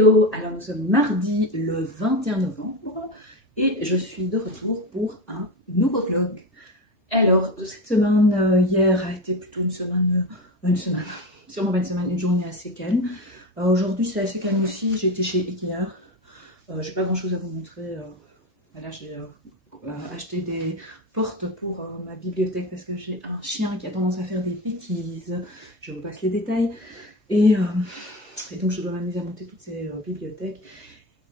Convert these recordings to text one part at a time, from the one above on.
Hello, alors nous sommes mardi le 21 novembre et je suis de retour pour un nouveau vlog. Alors cette semaine, hier a été plutôt sûrement pas une semaine, une journée assez calme. Aujourd'hui c'est assez calme aussi, j'ai été chez Ikea, j'ai pas grand chose à vous montrer. Voilà, j'ai acheté des portes pour ma bibliothèque parce que j'ai un chien qui a tendance à faire des bêtises, je vous passe les détails. Et donc je dois m'amuser à monter toutes ces bibliothèques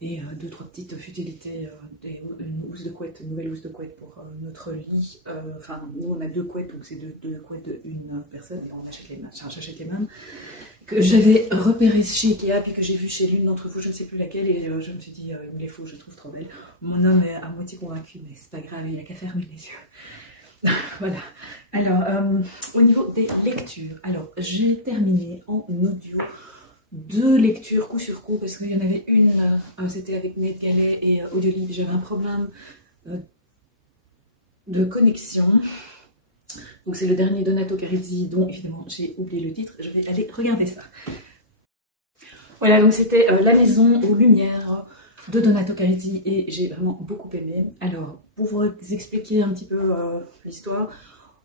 et deux trois petites futilités, une housse de couette, une nouvelle housse de couette pour notre lit. Enfin nous on a deux couettes, donc c'est deux couettes d'une personne et on achète les mêmes, j'achète les mêmes que j'avais repéré chez Ikea puis que j'ai vu chez l'une d'entre vous, je ne sais plus laquelle, et je me suis dit il me les faut, je les trouve trop belles. Mon homme est à moitié convaincu mais c'est pas grave, il a qu'à fermer les yeux. Voilà, alors au niveau des lectures, alors j'ai terminé en audio deux lectures coup sur coup parce qu'il y en avait une, c'était avec Ned Gallet et Audiolib, j'avais un problème de connexion. Donc c'est le dernier Donato Caridi dont évidemment j'ai oublié le titre, je vais aller regarder ça. Voilà, donc c'était La maison aux lumières de Donato Caridi et j'ai vraiment beaucoup aimé. Alors pour vous expliquer un petit peu l'histoire,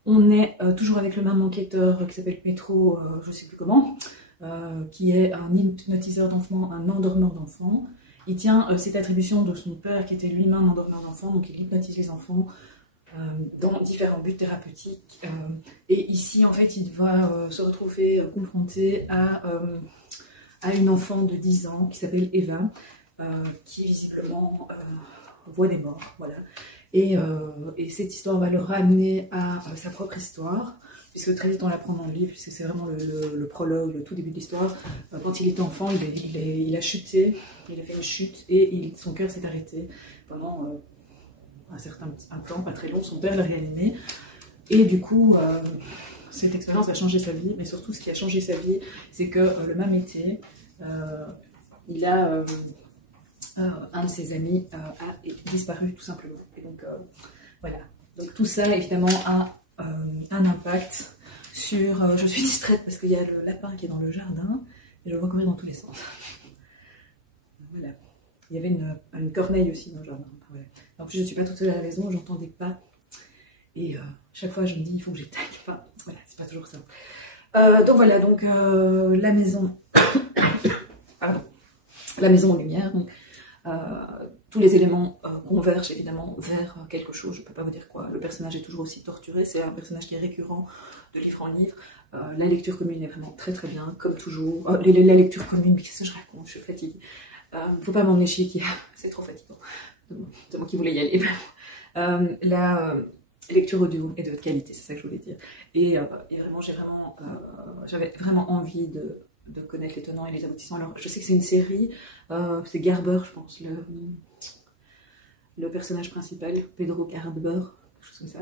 on est toujours avec le même enquêteur qui s'appelle Métro, je ne sais plus comment, qui est un hypnotiseur d'enfants, un endormeur d'enfants. Il tient cette attribution de son père qui était lui-même endormeur d'enfants, donc il hypnotise les enfants dans différents buts thérapeutiques. Et ici, en fait, il va se retrouver confronté à une enfant de 10 ans qui s'appelle Eva, qui visiblement voit des morts. Voilà. Et cette histoire va le ramener à sa propre histoire, puisque très vite on l'apprend dans le livre, puisque c'est vraiment le prologue, le tout début de l'histoire. Quand il était enfant, il a chuté, il a fait une chute et son cœur s'est arrêté pendant un temps, pas très long. Son père l'a réanimé et du coup cette expérience va changer sa vie, mais surtout ce qui a changé sa vie, c'est que le même été, il a un de ses amis a disparu tout simplement. Et donc voilà, donc tout ça évidemment a un impact sur... je suis distraite parce qu'il y a le lapin qui est dans le jardin et je le vois courir dans tous les sens. Voilà. Il y avait une corneille aussi dans le jardin. Voilà. En plus je ne suis pas toute seule à la maison, j'entends des pas et chaque fois je me dis il faut que j'éteigne. Enfin, voilà, c'est pas toujours ça. Donc voilà, donc la maison... Pardon. La maison en lumière, donc tous les éléments convergent évidemment vers quelque chose, je ne peux pas vous dire quoi. Le personnage est toujours aussi torturé, c'est un personnage qui est récurrent de livre en livre. La lecture commune est vraiment très très bien, comme toujours. La lecture commune, mais qu'est-ce que je raconte, je suis fatiguée. Faut pas m'emmener chez Ikea, c'est trop fatigant. C'est moi qui voulais y aller. La lecture audio est de haute qualité, c'est ça que je voulais dire. Et vraiment, j'avais vraiment envie de connaître les tenants et les aboutissants. Alors, je sais que c'est une série, c'est Garber, je pense, le personnage principal, Pedro Garber, quelque chose comme ça.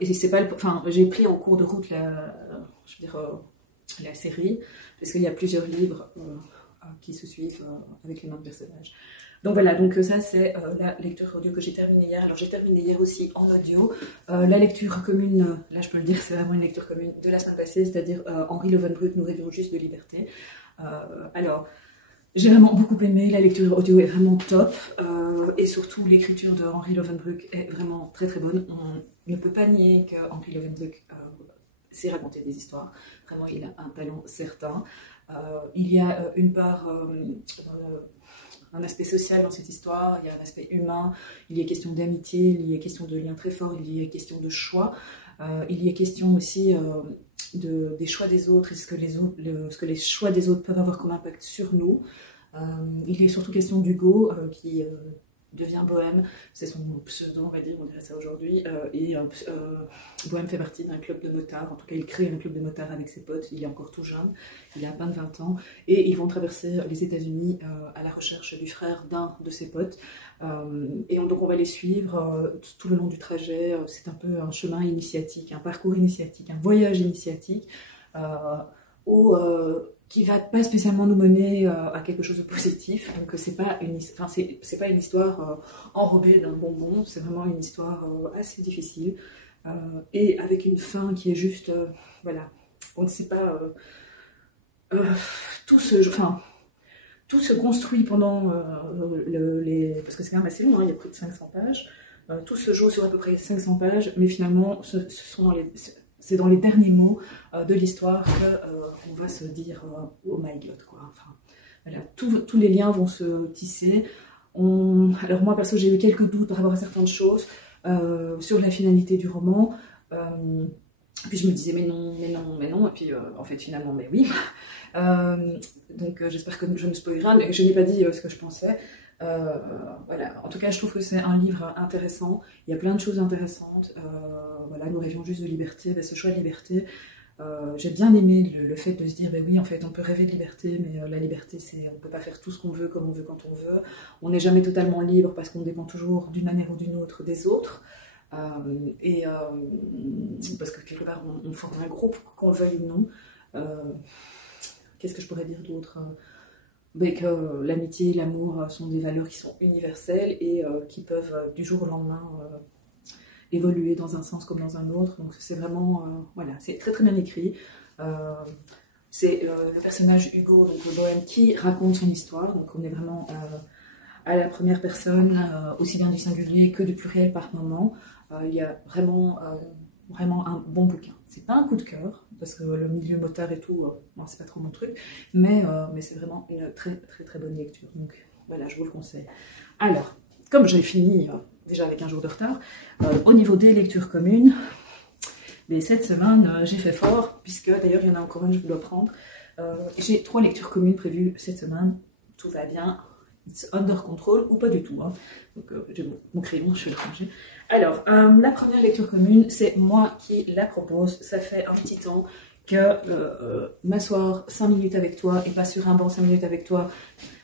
Et c'est pas enfin, j'ai pris en cours de route la série, parce qu'il y a plusieurs livres qui se suivent avec les mêmes personnages. Donc voilà, donc ça c'est la lecture audio que j'ai terminée hier. Alors j'ai terminé hier aussi en audio. La lecture commune, là je peux le dire, c'est vraiment une lecture commune de la semaine passée, c'est-à-dire Henri Lovenbruck, Nous rêvions juste de liberté. Alors j'ai vraiment beaucoup aimé, la lecture audio est vraiment top, et surtout l'écriture de Henri Lovenbruck est vraiment très très bonne. On ne peut pas nier que Henri Lovenbruck sait raconter des histoires, vraiment il a un talent certain. Il y a une part... un aspect social dans cette histoire, il y a un aspect humain, il y a question d'amitié, il y a question de liens très forts, il y a question de choix, il y a question aussi des choix des autres et ce que les choix des autres peuvent avoir comme impact sur nous. Il est surtout question d'Hugo qui devient bohème, c'est son pseudo, on va dire, on dirait ça aujourd'hui, et bohème fait partie d'un club de motards, en tout cas il crée un club de motards avec ses potes, il est encore tout jeune, il a à peine 20 ans, et ils vont traverser les États-Unis à la recherche du frère d'un de ses potes, et donc on va les suivre tout le long du trajet. C'est un peu un chemin initiatique, un parcours initiatique, un voyage initiatique, qui va pas spécialement nous mener à quelque chose de positif. Donc c'est pas une histoire enrobée d'un bonbon, c'est vraiment une histoire assez difficile, et avec une fin qui est juste, voilà, on ne sait pas tout ce... Enfin, tout se construit pendant parce que c'est quand même assez long, hein, il y a près de 500 pages. Tout se joue sur à peu près 500 pages, mais finalement, c'est dans les derniers mots de l'histoire qu'on va se dire oh my god, quoi. Enfin, voilà, tous les liens vont se tisser. Alors moi, perso, j'ai eu quelques doutes par rapport à certaines choses sur la finalité du roman. Puis je me disais mais non, et puis en fait finalement mais oui. Donc j'espère que je ne spoilerai rien, je n'ai pas dit ce que je pensais. Voilà. En tout cas, je trouve que c'est un livre intéressant. Il y a plein de choses intéressantes. Voilà, nous rêvions juste de liberté, ce choix de liberté. J'ai bien aimé le fait de se dire, oui, en fait, on peut rêver de liberté, mais la liberté, c'est on peut pas faire tout ce qu'on veut, comme on veut, quand on veut. On n'est jamais totalement libre parce qu'on dépend toujours d'une manière ou d'une autre des autres. Parce que quelque part, on forme un groupe, qu'on le veuille ou non. Qu'est-ce que je pourrais dire d'autre? Que l'amitié, l'amour sont des valeurs qui sont universelles et qui peuvent du jour au lendemain évoluer dans un sens comme dans un autre. Donc c'est vraiment, voilà, c'est très très bien écrit. C'est le personnage Hugo, donc le bohème, qui raconte son histoire. Donc on est vraiment à la première personne, aussi bien du singulier que du pluriel par moment. Il y a vraiment un bon bouquin. C'est pas un coup de cœur, parce que le milieu motard et tout, non, c'est pas trop mon truc, mais c'est vraiment une très très très bonne lecture. Donc voilà, je vous le conseille. Alors, comme j'ai fini déjà avec un jour de retard, au niveau des lectures communes, mais cette semaine j'ai fait fort, puisque d'ailleurs il y en a encore une que je dois prendre. J'ai 3 lectures communes prévues cette semaine, tout va bien. It's under control ou pas du tout. Hein. Donc j'ai mon crayon, je vais le ranger. Alors, la première lecture commune, c'est moi qui la propose. Ça fait un petit temps que m'asseoir 5 minutes avec toi et pas sur un banc 5 minutes avec toi,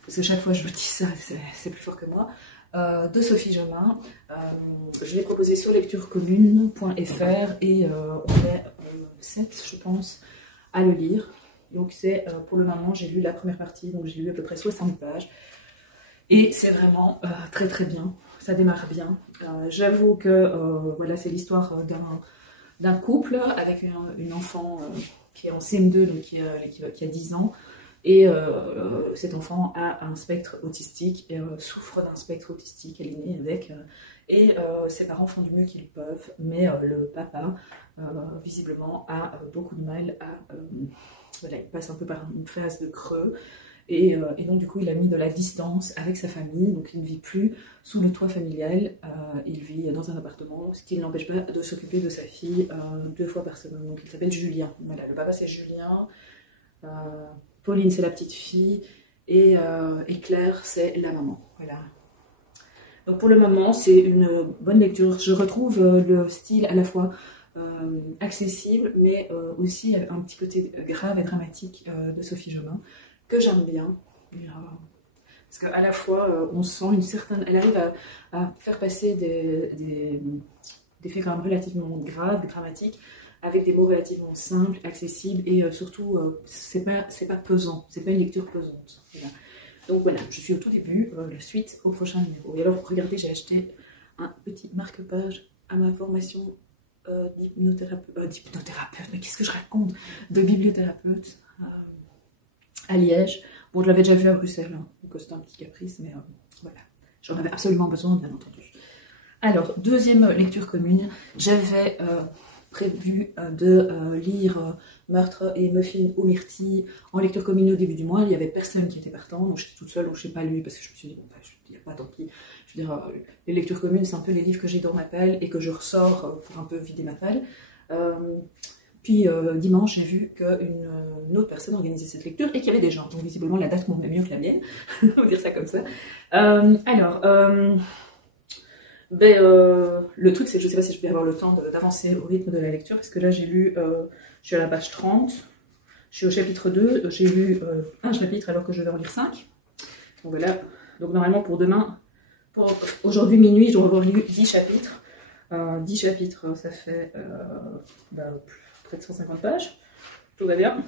parce que chaque fois je me dis ça, c'est plus fort que moi, de Sophie Jomain. Je l'ai proposé sur lecturecommune.fr et on est 7, je pense, à le lire. Donc c'est, pour le moment, j'ai lu la première partie, donc j'ai lu à peu près 60 pages. Et c'est vraiment très très bien, ça démarre bien. J'avoue que voilà, c'est l'histoire d'un couple avec une enfant qui est en CM2, donc qui a 10 ans. Et cet enfant a un spectre autistique, et souffre d'un spectre autistique, elle est née avec. Et ses parents font du mieux qu'ils peuvent, mais le papa, visiblement, a beaucoup de mal à... voilà, il passe un peu par une phase de creux. Et donc du coup il a mis de la distance avec sa famille, donc il ne vit plus sous le toit familial, il vit dans un appartement, ce qui ne l'empêche pas de s'occuper de sa fille 2 fois par semaine. Donc il s'appelle Julien, voilà, le papa c'est Julien, Pauline c'est la petite fille, et Claire c'est la maman, voilà. Donc pour le moment c'est une bonne lecture, je retrouve le style à la fois accessible, mais aussi un petit côté grave et dramatique de Sophie Jomain, que j'aime bien, parce qu'à la fois on sent une certaine... Elle arrive à faire passer des faits quand même relativement graves, dramatiques, avec des mots relativement simples, accessibles, et surtout c'est pas pesant, c'est pas une lecture pesante. Voilà. Donc voilà, je suis au tout début, la suite au prochain numéro. Et alors regardez, j'ai acheté un petit marque-page à ma formation d'hypnothérapeute, mais qu'est-ce que je raconte, de bibliothérapeute, à Liège. Bon, je l'avais déjà vu à Bruxelles, hein, donc c'était un petit caprice, mais voilà. J'en avais absolument besoin, bien entendu. Alors, deuxième lecture commune, j'avais prévu de lire Meurtre et Muffin ou Myrtille en lecture commune au début du mois. Il n'y avait personne qui était partant, donc j'étais toute seule, donc je n'ai pas lu, parce que je me suis dit, bon, bah, il n'y a pas, tant pis. Je veux dire, les lectures communes, c'est un peu les livres que j'ai dans ma palle et que je ressors pour un peu vider ma palle. Puis dimanche, j'ai vu qu'une autre personne organisait cette lecture et qu'il y avait des gens. Donc visiblement, la date convenait mieux que la mienne. On va dire ça comme ça. Le truc, c'est que je ne sais pas si je vais avoir le temps d'avancer au rythme de la lecture, parce que là, j'ai lu, je suis à la page 30, je suis au chapitre 2, j'ai lu un chapitre alors que je vais en lire 5. Donc voilà. Donc normalement, pour demain, pour aujourd'hui minuit, je dois avoir lu 10 chapitres. 10 chapitres, ça fait... près de 150 pages, tout va bien.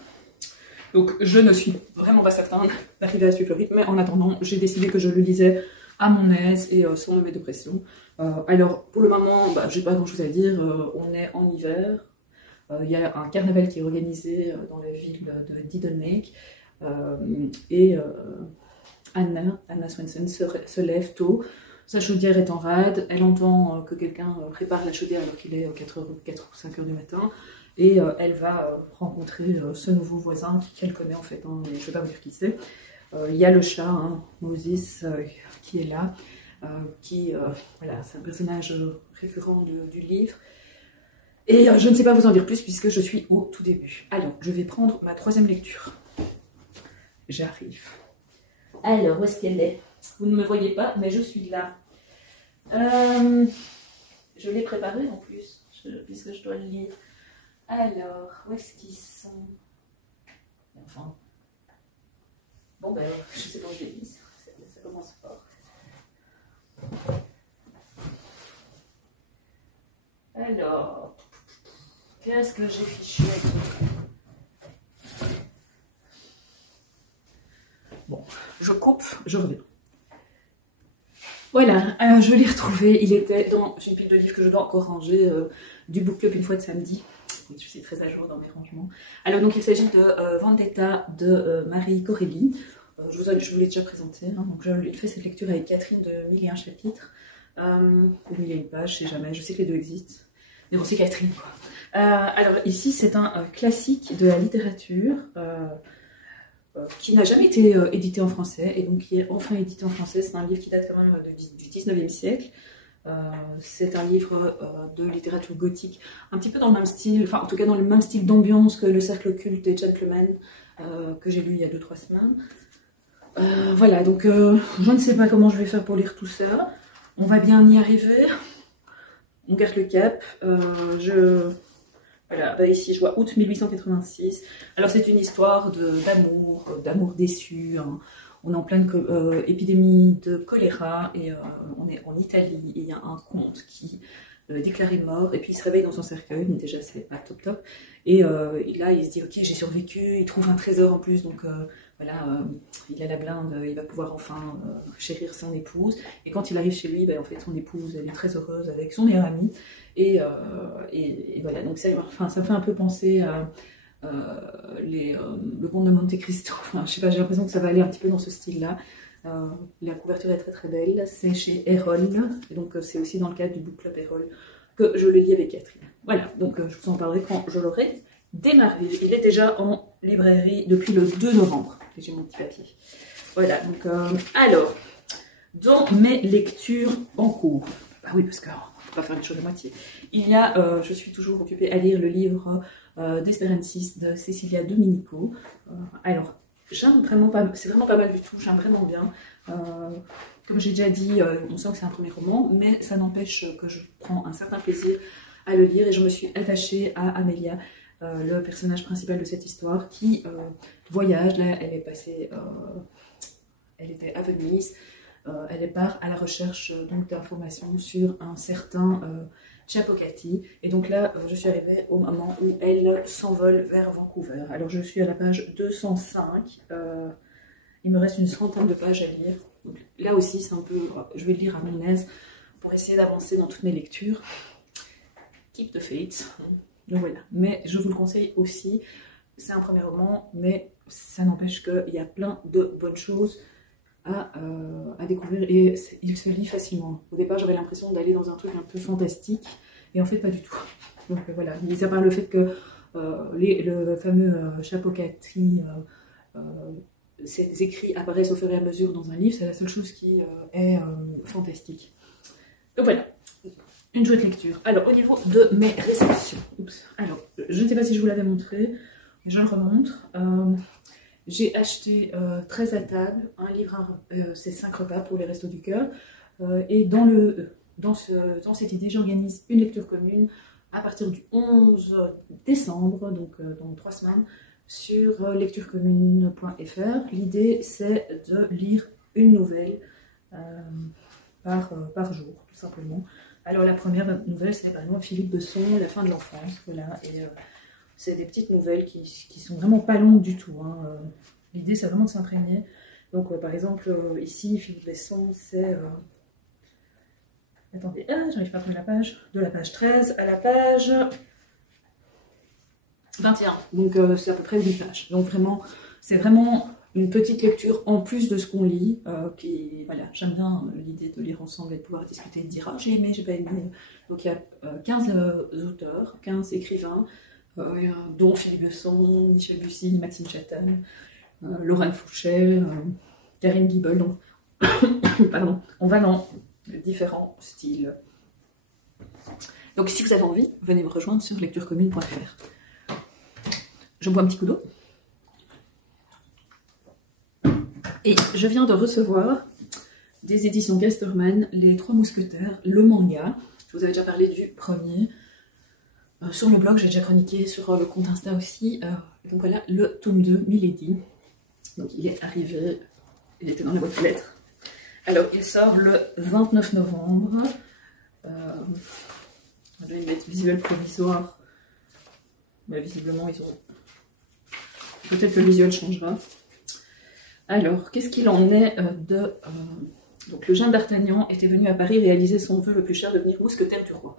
Donc je ne suis vraiment pas certaine d'arriver à suivre le rythme, mais en attendant, j'ai décidé que je le lisais à mon aise et sans me mettre de pression. Alors pour le moment, j'ai pas grand chose à dire, on est en hiver, il y a un carnaval qui est organisé dans la ville de Didon Lake, et Anna Swenson, se lève tôt. Sa chaudière est en rade. Elle entend que quelqu'un répare la chaudière alors qu'il est 4 ou 5 heures du matin. Et elle va rencontrer ce nouveau voisin qu'elle connaît en fait. Hein, je ne vais pas vous dire qui c'est. Il y a le chat, hein, Moses, qui est là. Voilà, c'est un personnage récurrent du livre. Et je ne sais pas vous en dire plus puisque je suis au tout début. Alors, je vais prendre ma 3e lecture. J'arrive. Alors, où est-ce qu'elle est? Vous ne me voyez pas, mais je suis là. Je l'ai préparé en plus, puisque je dois le lire. Alors, où est-ce qu'ils sont? Enfin. Bon, ben, je sais pas où je l'ai mis. Ça commence fort. Alors, qu'est-ce que j'ai fichu aquí? Bon, je coupe, je reviens. Voilà, je l'ai retrouvé. Il était dans une pile de livres que je dois encore ranger du book club une fois de samedi. Je suis très à jour dans mes rangements. Alors, donc, il s'agit de Vendetta de Marie Corelli. Je vous l'ai déjà présenté. Hein, donc, j'ai fait cette lecture avec Catherine de 1001 chapitres. Ou 1001 pages, je sais jamais. Je sais que les deux existent. Mais bon, c'est Catherine, quoi. Alors, ici, c'est un classique de la littérature. Qui n'a jamais été édité en français et donc qui est enfin édité en français. C'est un livre qui date quand même du 19e siècle. C'est un livre de littérature gothique, un petit peu dans le même style, enfin en tout cas dans le même style d'ambiance que Le Cercle occulte des Gentlemen, que j'ai lu il y a 2-3 semaines. Voilà, donc je ne sais pas comment je vais faire pour lire tout ça. On va bien y arriver. On garde le cap. Voilà, bah ici je vois août 1886. Alors c'est une histoire d'amour déçu. Hein. On est en pleine épidémie de choléra et on est en Italie et il y a un comte qui déclare mort et puis il se réveille dans son cercueil, donc déjà c'est pas top. Et là il se dit ok j'ai survécu, il trouve un trésor en plus donc voilà, il a la blinde, il va pouvoir enfin chérir son épouse. Et quand il arrive chez lui, ben, en fait son épouse elle est très heureuse avec son meilleur ami. Et voilà, donc ça me fait un peu penser à le Comte de Monte Cristo. Enfin, je sais pas, j'ai l'impression que ça va aller un petit peu dans ce style-là. La couverture est très belle, c'est chez Erol, et donc c'est aussi dans le cadre du book club Erol que je le lis avec Catherine. Voilà, donc je vous en parlerai quand je l'aurai démarré. Il est déjà en librairie depuis le 2 novembre. J'ai mon petit papier. Voilà, donc alors, dans mes lectures en cours, bah oui, parce qu'on ne peut pas faire les choses à moitié. Il y a, je suis toujours occupée à lire le livre d'Esperansis de Cecilia Domenico. Alors, j'aime vraiment pas, c'est vraiment pas mal du tout, j'aime vraiment bien. Comme j'ai déjà dit, on sent que c'est un premier roman, mais ça n'empêche que je prends un certain plaisir à le lire et je me suis attachée à Amelia, le personnage principal de cette histoire qui voyage. Là, elle est passée, elle était à Venise, elle part à la recherche d'informations sur un certain Chapocati. Et donc là, je suis arrivée au moment où elle s'envole vers Vancouver. Alors je suis à la page 205. Il me reste une centaine de pages à lire. Donc, là aussi, c'est un peu, je vais le lire à mon aise pour essayer d'avancer dans toutes mes lectures. Keep the faith. Donc voilà. Mais je vous le conseille aussi. C'est un premier roman, mais ça n'empêche qu'il y a plein de bonnes choses à découvrir et il se lit facilement. Au départ, j'avais l'impression d'aller dans un truc un peu fantastique et en fait, pas du tout. Donc voilà. Mis à part le fait que le fameux Chapocati, ces écrits apparaissent au fur et à mesure dans un livre, c'est la seule chose qui est fantastique. Donc voilà, une chouette lecture. Alors, au niveau de mes réceptions, alors, je ne sais pas si je vous l'avais montré, mais je le remontre. J'ai acheté 13 à table, un livre, c'est 5 repas pour les Restos du Cœur. Et dans cette idée, j'organise une lecture commune à partir du 11 décembre, donc dans 3 semaines, sur lecturecommune.fr. L'idée, c'est de lire une nouvelle par jour, tout simplement. Alors la première nouvelle, c'est par exemple Philippe Besson, La fin de l'enfance, voilà, et c'est des petites nouvelles qui sont vraiment pas longues du tout, hein. L'idée, c'est vraiment de s'imprégner. Donc par exemple, ici, Philippe Besson, c'est... Attendez, j'arrive pas à trouver la page. De la page 13 à la page 21. Donc c'est à peu près 8 pages. Donc vraiment, c'est vraiment une petite lecture en plus de ce qu'on lit, voilà, j'aime bien l'idée de lire ensemble et de pouvoir discuter et de dire « Ah, j'ai aimé, j'ai pas aimé ». Donc il y a 15 auteurs, 15 écrivains, dont Philippe Besson, Michel Bussy, Maxime Chatham, Lorraine Fouché, Karine Guibel, donc pardon, on va dans différents styles. Donc si vous avez envie, venez me rejoindre sur lecturecommune.fr. Je bois un petit coup d'eau. Et je viens de recevoir des éditions Casterman, Les Trois Mousquetaires, le manga. Je vous avais déjà parlé du premier. Sur le blog, j'ai déjà chroniqué, sur le compte Insta aussi. Donc voilà, le tome 2, Milady. Donc il est arrivé, il était dans la boîte aux lettres. Alors, il sort le 29 novembre. On va mettre visuel provisoire. Mais visiblement, ils ont... Peut-être que le visuel changera. Alors, qu'est-ce qu'il en est de... Donc, le jeune d'Artagnan était venu à Paris réaliser son vœu le plus cher, devenir mousquetaire du roi.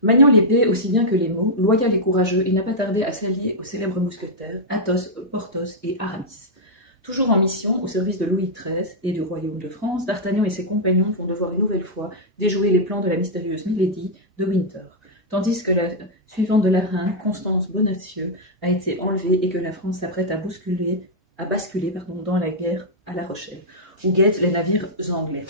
Maniant l'épée aussi bien que les mots, loyal et courageux, il n'a pas tardé à s'allier aux célèbres mousquetaires, Athos, Porthos et Aramis. Toujours en mission au service de Louis XIII et du royaume de France, D'Artagnan et ses compagnons vont devoir une nouvelle fois déjouer les plans de la mystérieuse Milady de Winter, tandis que la suivante de la reine, Constance Bonacieux, a été enlevée et que la France s'apprête à basculer dans la guerre à La Rochelle, où guettent les navires anglais.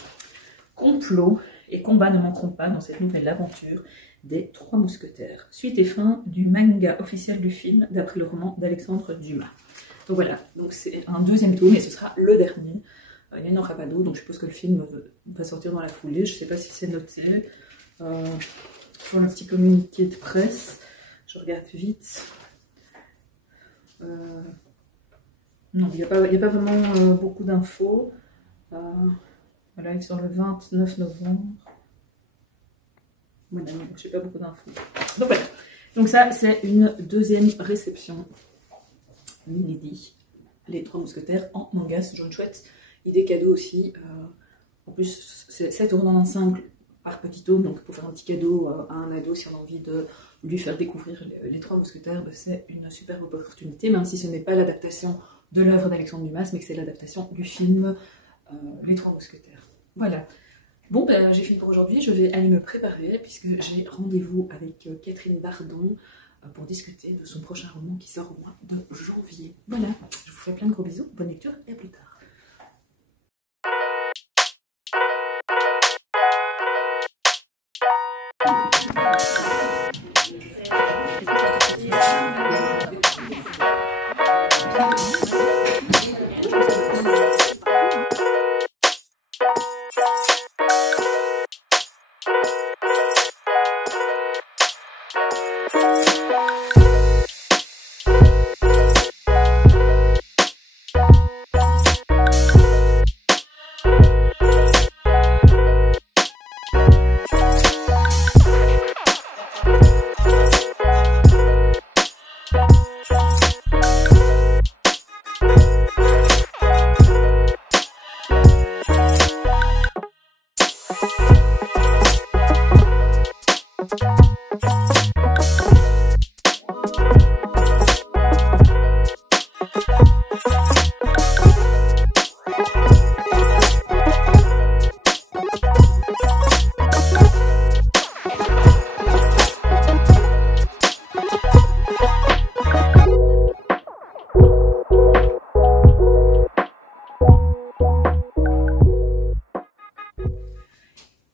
Complot et combats ne manqueront pas dans cette nouvelle aventure des Trois Mousquetaires. Suite et fin du manga officiel du film, d'après le roman d'Alexandre Dumas. Donc voilà, donc c'est un deuxième tome et ce sera le dernier. Il n'y en aura pas d'autres, donc je suppose que le film va sortir dans la foulée. Je ne sais pas si c'est noté. Sur le petit communiqué de presse, je regarde vite. Non, il n'y a pas vraiment beaucoup d'infos. Voilà, il sort le 29 novembre. Voilà, je n'ai pas beaucoup d'infos. Donc voilà, donc ça c'est une deuxième réception. Milady, Les Trois Mousquetaires en manga, c'est une chouette idée cadeau aussi. En plus, c'est 7,95 € par petit tome, donc pour faire un petit cadeau à un ado, si on a envie de lui faire découvrir les Trois Mousquetaires, c'est une superbe opportunité, même si ce n'est pas l'adaptation de l'œuvre d'Alexandre Dumas, mais que c'est l'adaptation du film Les Trois Mousquetaires. Voilà. Bon, ben, j'ai fini pour aujourd'hui, je vais aller me préparer, puisque j'ai rendez-vous avec Catherine Bardon, pour discuter de son prochain roman qui sort au mois de janvier. Voilà, je vous fais plein de gros bisous, bonne lecture et à plus tard.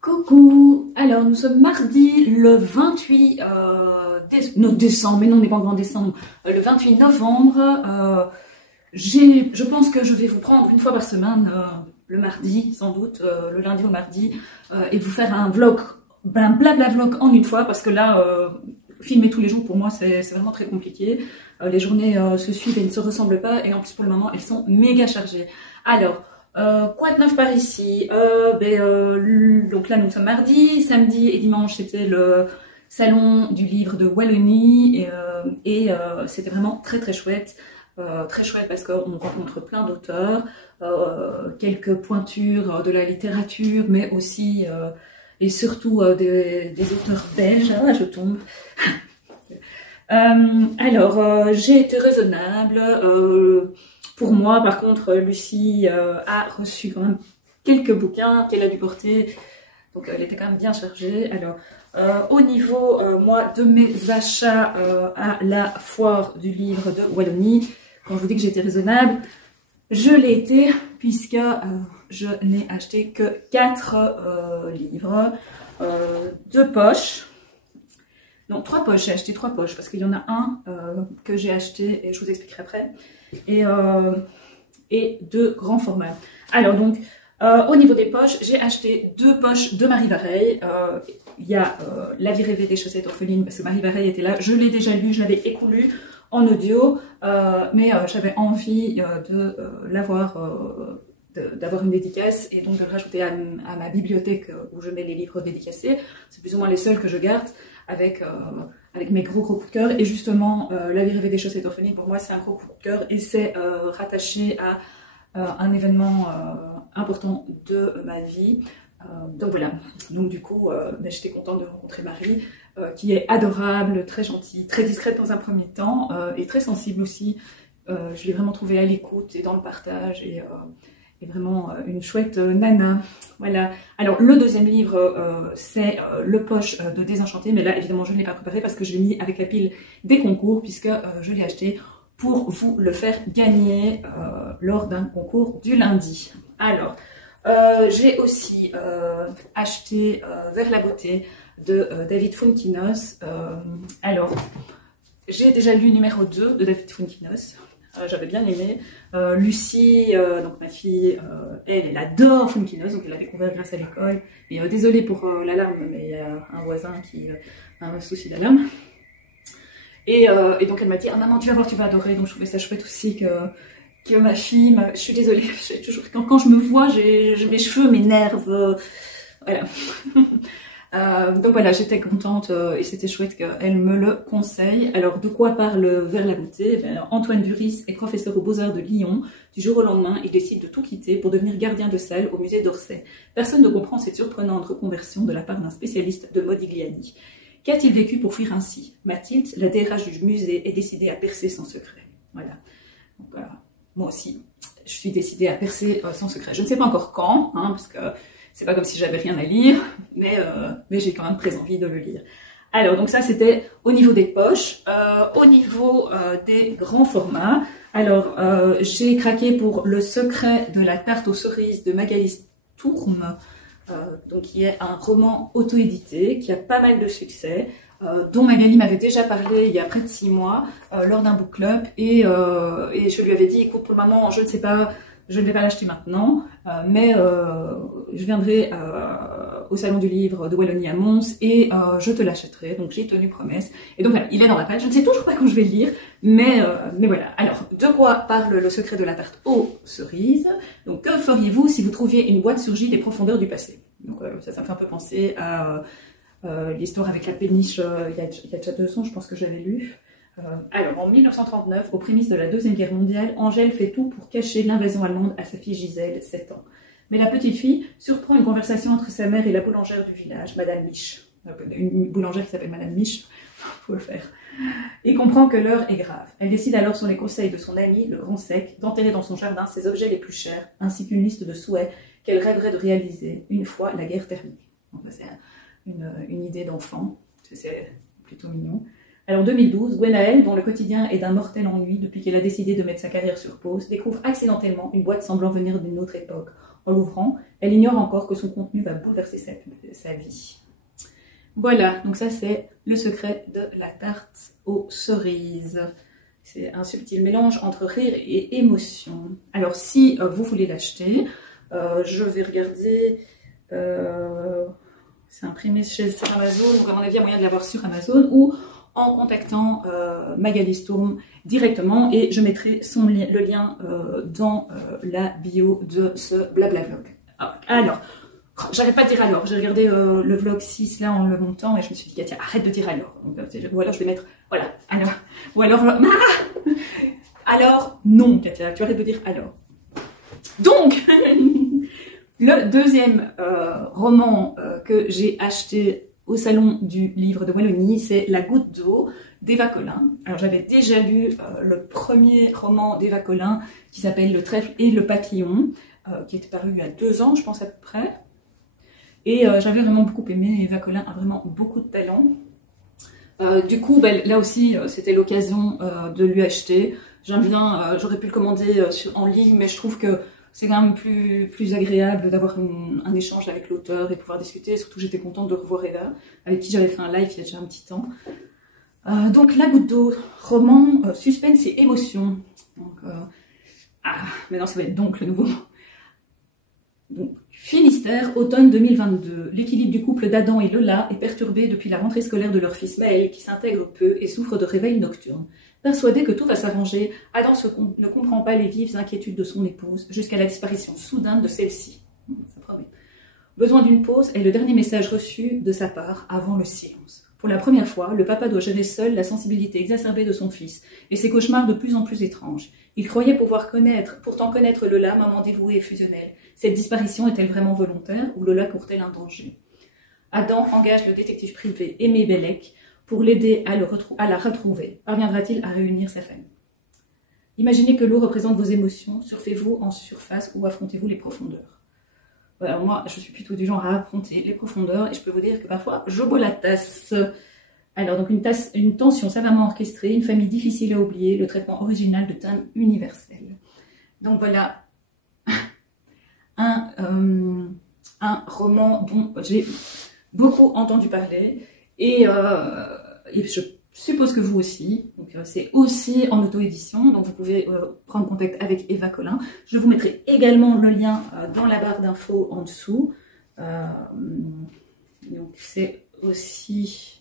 Coucou, alors nous sommes mardi le 28 décembre, mais non on n'est pas encore en décembre, le 28 novembre, je pense que je vais vous prendre une fois par semaine, le mardi sans doute, le lundi au mardi, et vous faire un vlog, un blabla vlog en une fois, parce que là, filmer tous les jours pour moi c'est vraiment très compliqué, les journées se suivent et ne se ressemblent pas, et en plus pour le moment elles sont méga chargées. Alors, quoi de neuf par ici? Donc là nous sommes mardi, samedi et dimanche c'était le salon du livre de Wallonie et c'était vraiment très chouette. Très chouette parce qu'on rencontre plein d'auteurs, quelques pointures de la littérature, mais aussi et surtout des auteurs belges. Ah, je tombe. Alors, j'ai été raisonnable. pour moi. Par contre, Lucie a reçu quand même quelques bouquins qu'elle a dû porter. Donc elle était quand même bien chargée. Alors, au niveau, moi, de mes achats à la foire du livre de Wallonie, quand je vous dis que j'étais raisonnable, je l'ai été, puisque je n'ai acheté que 4 livres, 2 poches. Non, 3 poches, j'ai acheté 3 poches, parce qu'il y en a un que j'ai acheté, et je vous expliquerai après, et 2 grands formats. Alors donc, au niveau des poches, j'ai acheté 2 poches de Marie Vareille. Il y a La vie rêvée des chaussettes orphelines, parce que Marie Vareille était là. Je l'ai déjà lu, je l'avais écoulu en audio, mais j'avais envie de l'avoir, d'avoir une dédicace, et donc de le rajouter à ma bibliothèque où je mets les livres dédicacés. C'est plus ou moins les seuls que je garde avec mes gros coups de cœur. Et justement, La vie rêvée des chaussettes orphelines, pour moi, c'est un gros coup de cœur, et c'est rattaché à un événement important de ma vie. Donc voilà, donc du coup, j'étais contente de rencontrer Marie, qui est adorable, très gentille, très discrète dans un premier temps, et très sensible aussi. Je l'ai vraiment trouvée à l'écoute et dans le partage, et vraiment une chouette nana. Voilà. Alors le deuxième livre, c'est Le Poche de Désenchanté, mais là évidemment je ne l'ai pas préparé parce que je l'ai mis avec la pile des concours, puisque je l'ai acheté pour vous le faire gagner lors d'un concours du lundi. Alors, j'ai aussi acheté Vers la beauté de David Founkinos. Alors, j'ai déjà lu numéro 2 de David Founkinos. J'avais bien aimé. Lucie, donc ma fille, elle adore Founkinos, donc elle l'a découvert grâce à l'école. Et désolée pour l'alarme, mais il y a un voisin qui a un souci d'alarme. Et donc elle m'a dit, ah maman, tu vas voir, tu vas adorer. Donc je trouvais ça chouette aussi que ma fille, je suis désolée, toujours, quand je me vois, mes cheveux m'énervent, voilà. Donc voilà, j'étais contente et c'était chouette qu'elle me le conseille. Alors de quoi parle Vers la beauté? Alors, Antoine Duris est professeur aux Beaux-Arts de Lyon. Du jour au lendemain, il décide de tout quitter pour devenir gardien de salle au musée d'Orsay. Personne ne comprend cette surprenante reconversion de la part d'un spécialiste de Modigliani. Qu'a-t-il vécu pour fuir ainsi? Mathilde, la DRH du musée, est décidée à percer son secret. Voilà. Donc, moi aussi, je suis décidée à percer son secret. Je ne sais pas encore quand, hein, parce que c'est pas comme si j'avais rien à lire, mais j'ai quand même très envie de le lire. Alors, donc ça, c'était au niveau des poches. Au niveau des grands formats, alors, j'ai craqué pour Le secret de la tarte aux cerises de Magali Tourme, donc qui est un roman auto-édité, qui a pas mal de succès, dont Magali m'avait déjà parlé il y a près de 6 mois, lors d'un book club, et je lui avais dit, écoute, pour le moment, je ne sais pas, je ne vais pas l'acheter maintenant, mais je viendrai au salon du livre de Wallonie à Mons, et je te l'achèterai. Donc j'ai tenu promesse, et donc voilà, il est dans la page. Je ne sais toujours pas quand je vais le lire, mais voilà. Alors, de quoi parle Le secret de la tarte aux cerises? Donc, que feriez-vous si vous trouviez une boîte surgie des profondeurs du passé? Donc ça me fait un peu penser à l'histoire avec la péniche, il y a déjà 2 ans, je pense que j'avais lu. Alors, en 1939, aux prémices de la Deuxième Guerre mondiale, Angèle fait tout pour cacher l'invasion allemande à sa fille Gisèle, 7 ans. Mais la petite fille surprend une conversation entre sa mère et la boulangère du village, Madame Mich. Une boulangère qui s'appelle Madame Mich, faut le faire. Et comprend que l'heure est grave. Elle décide alors, sur les conseils de son ami, le grand sec, d'enterrer dans son jardin ses objets les plus chers, ainsi qu'une liste de souhaits qu'elle rêverait de réaliser une fois la guerre terminée. Donc, c'est une idée d'enfant, c'est plutôt mignon. Alors, en 2012, Gwenaëlle, dont le quotidien est d'un mortel ennui depuis qu'elle a décidé de mettre sa carrière sur pause, découvre accidentellement une boîte semblant venir d'une autre époque. En l'ouvrant, elle ignore encore que son contenu va bouleverser sa vie. Voilà, donc ça c'est Le secret de la tarte aux cerises. C'est un subtil mélange entre rire et émotion. Alors si vous voulez l'acheter, je vais regarder... c'est imprimé sur Amazon, donc à mon avis il y a moyen de l'avoir sur Amazon, ou en contactant Magali Tourme directement, et je mettrai le lien dans la bio de ce blabla-vlog. Alors, j'arrête pas de dire alors, j'ai regardé le vlog 6 là en le montant, et je me suis dit, Katia, arrête de dire alors. Donc, ou alors je vais mettre, voilà, alors, ou alors, alors, non Katia, tu arrêtes de dire alors. Donc, le deuxième roman que j'ai acheté au salon du livre de Wallonie, c'est La Goutte d'eau d'Eva Collin. Alors j'avais déjà lu le premier roman d'Eva Collin qui s'appelle Le trèfle et le papillon, qui est paru il y a 2 ans, je pense à peu près. Et j'avais vraiment beaucoup aimé. Eva Collin a vraiment beaucoup de talent. Du coup, là aussi, c'était l'occasion de lui acheter. J'aime bien, j'aurais pu le commander en ligne, mais je trouve que c'est quand même plus agréable d'avoir un échange avec l'auteur et pouvoir discuter. Surtout, j'étais contente de revoir Eva, avec qui j'avais fait un live il y a déjà un petit temps. Donc, La Goutte d'eau, roman, suspense et émotion. Donc, maintenant, ça va être donc le nouveau. Donc, Finistère, automne 2022. L'équilibre du couple d'Adam et Lola est perturbé depuis la rentrée scolaire de leur fils Maël, qui s'intègre peu et souffre de réveils nocturnes. Persuadé que tout va s'arranger, Adam ne comprend pas les vives inquiétudes de son épouse, jusqu'à la disparition soudaine de celle-ci. Ça promet. Besoin d'une pause est le dernier message reçu de sa part avant le silence. Pour la première fois, le papa doit gérer seul la sensibilité exacerbée de son fils et ses cauchemars de plus en plus étranges. Il croyait pouvoir pourtant connaître Lola, maman dévouée et fusionnelle. Cette disparition est-elle vraiment volontaire ou Lola court-elle un danger? Adam engage le détective privé Aimé Bellec pour l'aider à la retrouver. Parviendra-t-il à réunir sa famille? Imaginez que l'eau représente vos émotions. Surfez-vous en surface ou affrontez-vous les profondeurs? Voilà, moi, je suis plutôt du genre à affronter les profondeurs et je peux vous dire que parfois, je bois la tasse. Alors, donc une tension savamment orchestrée, une famille difficile à oublier, le traitement original de thème universel. Donc voilà, un roman dont j'ai beaucoup entendu parler et je suppose que vous aussi. Donc c'est aussi en auto-édition, donc vous pouvez prendre contact avec Eva Collin. Je vous mettrai également le lien dans la barre d'infos en dessous. Donc c'est aussi...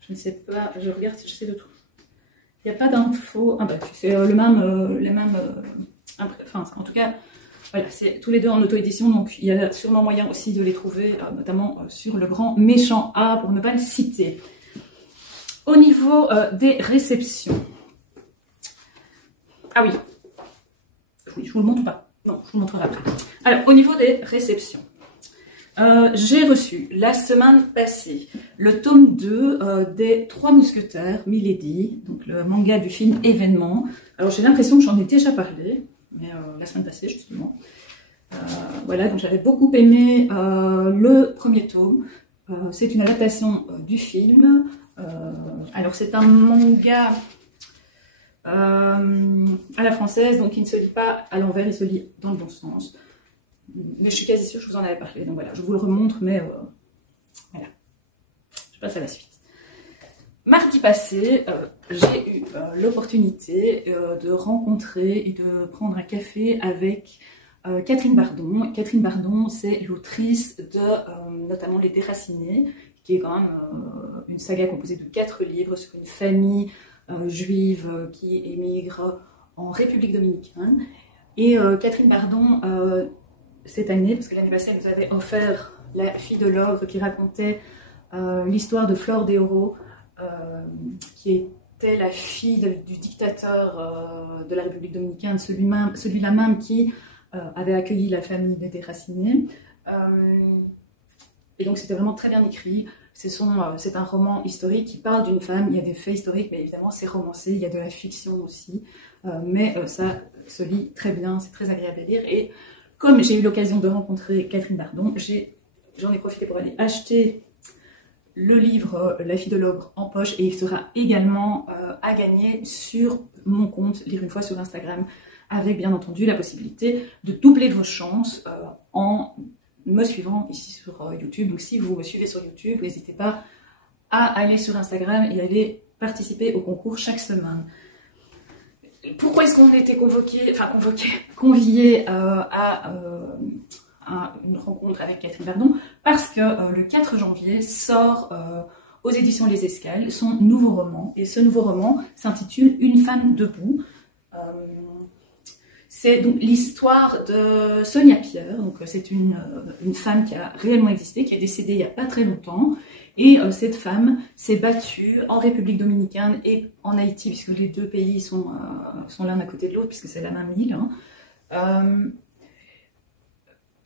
Je ne sais pas, je regarde si j'essaie de tout. Il n'y a pas d'infos. Ah bah, c'est les mêmes. Enfin, en tout cas, voilà, c'est tous les deux en auto-édition, donc il y a sûrement moyen aussi de les trouver, notamment sur le grand méchant A, pour ne pas le citer. Au niveau des réceptions. Ah oui. Oui, je vous le montre ou pas? Non, je vous le montrerai après. Alors, au niveau des réceptions. J'ai reçu la semaine passée le tome 2 des 3 mousquetaires, Milady, donc le manga du film Événement. Alors j'ai l'impression que j'en ai déjà parlé, mais la semaine passée justement. Voilà, donc j'avais beaucoup aimé le premier tome. C'est une adaptation du film. Alors c'est un manga à la française, donc il ne se lit pas à l'envers, il se lit dans le bon sens. Mais je suis quasi sûre que je vous en avais parlé, donc voilà, je vous le remontre, mais voilà, je passe à la suite. Mardi passé, j'ai eu l'opportunité de rencontrer et de prendre un café avec Catherine Bardon. Catherine Bardon, c'est l'autrice de notamment Les Déracinés, qui est quand même une saga composée de 4 livres sur une famille juive qui émigre en République dominicaine. Et Catherine Bardon... cette année, parce que l'année passée, elle nous avait offert La fille de l'ogre qui racontait l'histoire de Flore Deoro, qui était la fille du dictateur de la République dominicaine, celui-là même qui avait accueilli la famille des Déracinés. Et donc c'était vraiment très bien écrit. C'est un roman historique qui parle d'une femme. Il y a des faits historiques, mais évidemment c'est romancé, il y a de la fiction aussi. Mais ça se lit très bien, c'est très agréable à lire. Et comme j'ai eu l'occasion de rencontrer Catherine Bardon, j'en ai profité pour aller acheter le livre La fille de l'ogre en poche, et il sera également à gagner sur mon compte Lire une fois sur Instagram, avec bien entendu la possibilité de doubler vos chances en me suivant ici sur YouTube. Donc si vous me suivez sur YouTube, n'hésitez pas à aller sur Instagram et aller participer au concours chaque semaine. Pourquoi est-ce qu'on a été conviés à une rencontre avec Catherine Bardon? Parce que le 4 janvier sort aux éditions Les Escales son nouveau roman. Et ce nouveau roman s'intitule Une femme debout. C'est donc l'histoire de Sonia Pierre. Donc c'est une femme qui a réellement existé, qui est décédée il n'y a pas très longtemps. Et cette femme s'est battue en République dominicaine et en Haïti, puisque les deux pays sont l'un à côté de l'autre, puisque c'est la même île. Hein.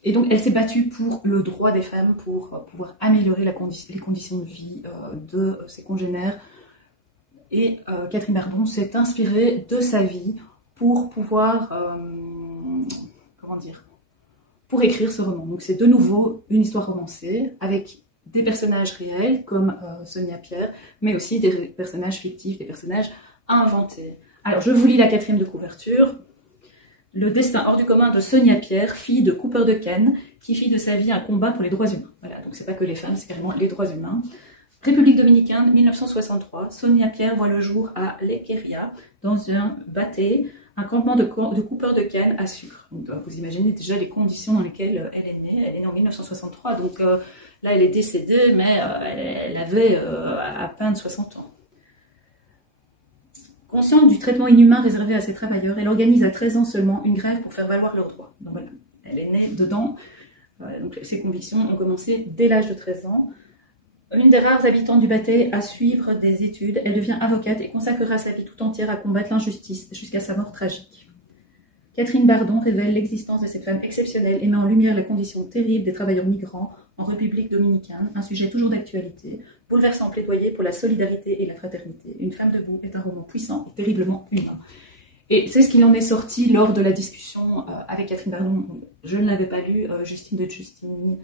Et donc elle s'est battue pour le droit des femmes, pour pouvoir améliorer les conditions de vie de ses congénères. Et Catherine Bardon s'est inspirée de sa vie pour pouvoir, comment dire, pour écrire ce roman. Donc c'est de nouveau une histoire romancée avec des personnages réels comme Sonia Pierre, mais aussi des personnages fictifs, des personnages inventés. Alors je vous lis la 4e de couverture. Le destin hors du commun de Sonia Pierre, fille de coupeur de canne, qui fit de sa vie un combat pour les droits humains. Voilà, donc c'est pas que les femmes, c'est carrément les droits humains. République dominicaine, 1963, Sonia Pierre voit le jour à Lequeria, dans un bâté, un campement de coupeurs de canne à sucre. Donc, vous imaginez déjà les conditions dans lesquelles elle est née. Elle est née en 1963, donc là elle est décédée, mais elle avait à peine 60 ans. Consciente du traitement inhumain réservé à ces travailleurs, elle organise à 13 ans seulement une grève pour faire valoir leurs droits. Donc voilà, elle est née dedans. Donc ses convictions ont commencé dès l'âge de 13 ans. Une des rares habitantes du Bâté à suivre des études, elle devient avocate et consacrera sa vie tout entière à combattre l'injustice jusqu'à sa mort tragique. Catherine Bardon révèle l'existence de cette femme exceptionnelle et met en lumière la condition terrible des travailleurs migrants en République dominicaine, un sujet toujours d'actualité, bouleversant plaidoyer pour la solidarité et la fraternité. Une femme debout est un roman puissant et terriblement humain. Et c'est ce qu'il en est sorti lors de la discussion avec Catherine Bardon. Je ne l'avais pas lu, Justine de Justine,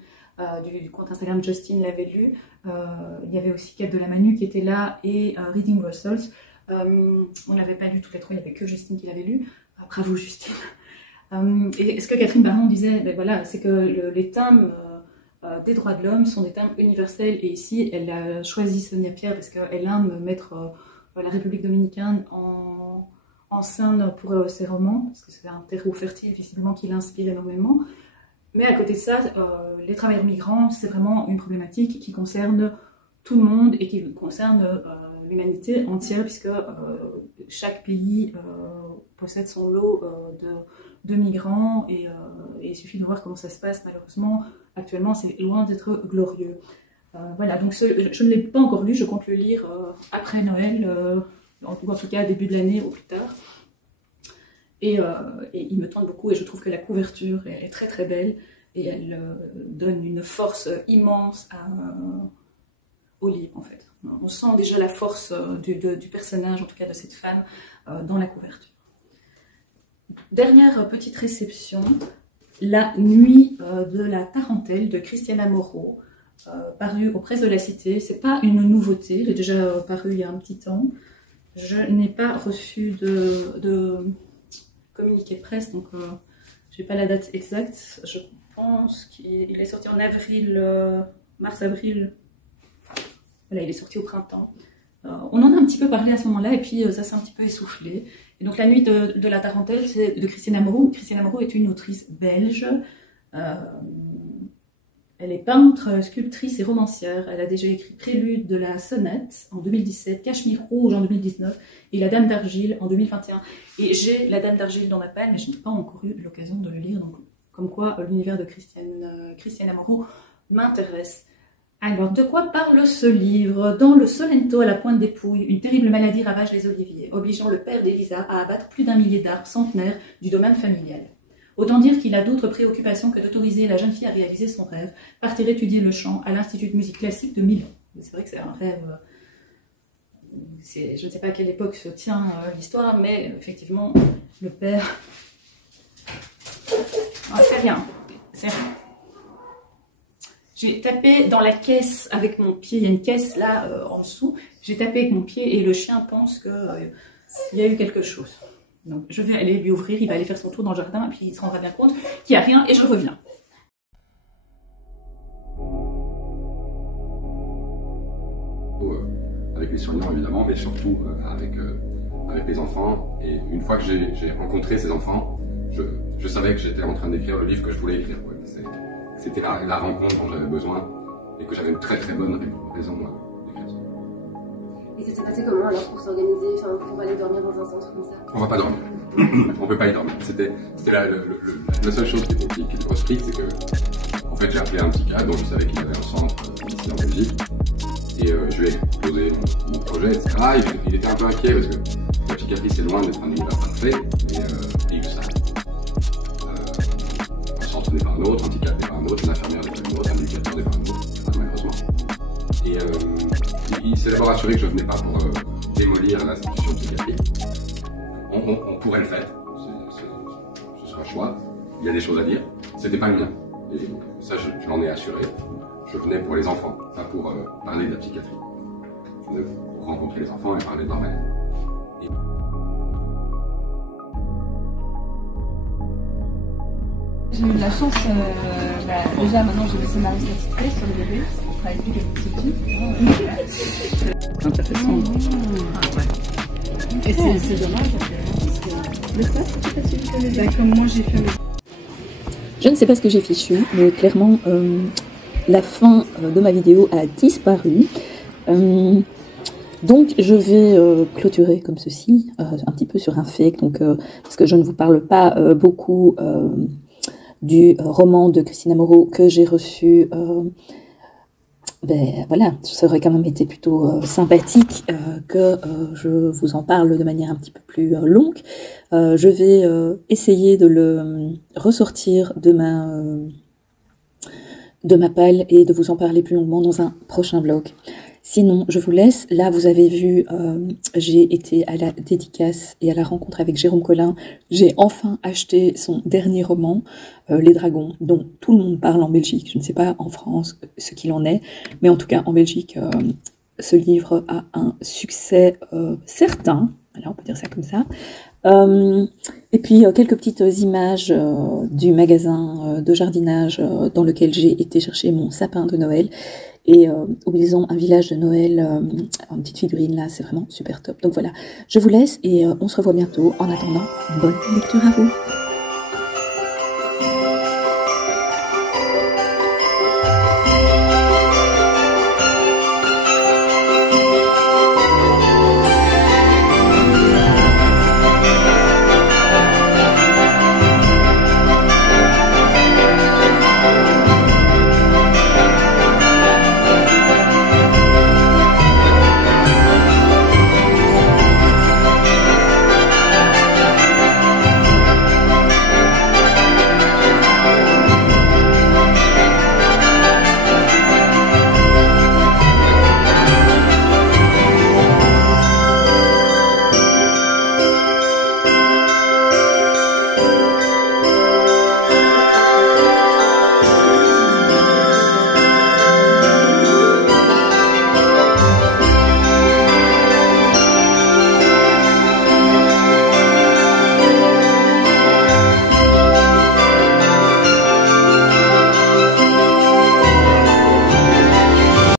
du compte Instagram Justine l'avait lu. Il y avait aussi Kate de la Manu qui était là et Reading Brussels. On n'avait pas lu tous les trois, il n'y avait que Justine qui l'avait lu. Bravo Justine. Et ce que Catherine Bardon disait, ben voilà, c'est que les thèmes des droits de l'homme sont des thèmes universels. Et ici, elle a choisi Sonia Pierre parce qu'elle aime mettre la République dominicaine en scène pour ses romans, parce que c'est un terreau fertile visiblement qui l'inspire énormément. Mais à côté de ça, les travailleurs migrants, c'est vraiment une problématique qui concerne tout le monde et qui concerne l'humanité entière, puisque chaque pays possède son lot de migrants et il suffit de voir comment ça se passe. Malheureusement, actuellement, c'est loin d'être glorieux. Voilà, donc je ne l'ai pas encore lu, je compte le lire après Noël, en tout cas début de l'année ou plus tard. Et il me tente beaucoup et je trouve que la couverture est très très belle et elle donne une force immense au livre en fait. On sent déjà la force du personnage, en tout cas de cette femme, dans la couverture. Dernière petite réception, La nuit de la Tarentelle de Christiana Moreau, paru aux Presses de la Cité. C'est pas une nouveauté, il est déjà paru il y a un petit temps. Je n'ai pas reçu de communiqué de presse, donc j'ai pas la date exacte. Je pense qu'il est sorti en avril, mars-avril. Voilà, il est sorti au printemps. On en a un petit peu parlé à ce moment-là et puis ça s'est un petit peu essoufflé. Et donc La nuit de la Tarentelle, c'est de Christiana Moreau. Christiana Moreau est une autrice belge. Elle est peintre, sculptrice et romancière. Elle a déjà écrit Prélude de la Sonnette en 2017, Cachemire rouge en 2019 et La Dame d'Argile en 2021. Et j'ai La Dame d'Argile dans ma palle, mais je n'ai pas encore eu l'occasion de le lire. Donc, comme quoi l'univers de Christiana Moreau m'intéresse. Alors, de quoi parle ce livre? Dans le Solento à la pointe des Pouilles, une terrible maladie ravage les oliviers, obligeant le père d'Elisa à abattre plus d'1 millier d'arbres centenaires du domaine familial. Autant dire qu'il a d'autres préoccupations que d'autoriser la jeune fille à réaliser son rêve, partir étudier le chant à l'Institut de musique classique de Milan. C'est vrai que c'est un rêve... Je ne sais pas à quelle époque se tient l'histoire, mais effectivement, le père... Ah, c'est rien, c'est rien. J'ai tapé dans la caisse avec mon pied, il y a une caisse là en dessous, j'ai tapé avec mon pied et le chien pense qu'il y a eu quelque chose. Donc je vais aller lui ouvrir, il va aller faire son tour dans le jardin et puis il se rendra bien compte qu'il n'y a rien et je reviens. Avec les soignants évidemment, mais surtout avec les enfants. Et une fois que j'ai rencontré ces enfants, je savais que j'étais en train d'écrire le livre que je voulais écrire. Ouais. C'était la rencontre dont j'avais besoin et que j'avais une très très bonne raison d'écrire ça. Et ça s'est passé comment alors pour s'organiser, pour aller dormir dans un centre comme ça? On va pas dormir. On peut pas y dormir. C'était la seule chose qui était construite, c'est que en fait j'ai appelé un psychiatre dont je savais qu'il avait un centre ici en Belgique et je lui ai exposé mon projet, etc. Et il était un peu inquiet parce que la psychiatrie c'est loin d'être un univers parfait et il le savait. Le centre n'est pas un autre, un psychiatre n'est pas un autre, une infirmière n'est pas une autre, un éducateur n'est pas un autre, malheureusement. Et il s'est d'abord assuré que je ne venais pas pour démolir l'institution psychiatrique. On pourrait le faire, ce sera un choix, il y a des choses à dire, c'était pas le mien. Et ça, je l'en ai assuré. Je venais pour les enfants, pas pour parler de la psychiatrie. Je venais pour rencontrer les enfants et parler de leur maladie. J'ai eu de la chance, déjà maintenant j'ai le scénario certifié sur le bébé, je travaille plus depuis tout. Intéressant. Ah ouais. Et c'est dommage parce que le ça, c'est facile que les comme moi j'ai fait. Je ne sais pas ce que j'ai fichu, mais clairement la fin de ma vidéo a disparu. Donc je vais clôturer comme ceci, un petit peu sur un fake, donc, parce que je ne vous parle pas beaucoup du roman de Christina Moreau que j'ai reçu. Ben voilà, ça aurait quand même été plutôt sympathique que je vous en parle de manière un petit peu plus longue. Je vais essayer de le ressortir de ma palle et de vous en parler plus longuement dans un prochain vlog. Sinon, je vous laisse. Là, vous avez vu, j'ai été à la dédicace et à la rencontre avec Jérôme Collin. J'ai enfin acheté son dernier roman, Les Dragons, dont tout le monde parle en Belgique. Je ne sais pas en France ce qu'il en est, mais en tout cas, en Belgique, ce livre a un succès certain. Alors, on peut dire ça comme ça. Et puis, quelques petites images du magasin de jardinage dans lequel j'ai été chercher mon sapin de Noël. Et oublions un village de Noël, une petite figurine là, c'est vraiment super top. Donc voilà, je vous laisse et on se revoit bientôt. En attendant, bonne lecture à vous.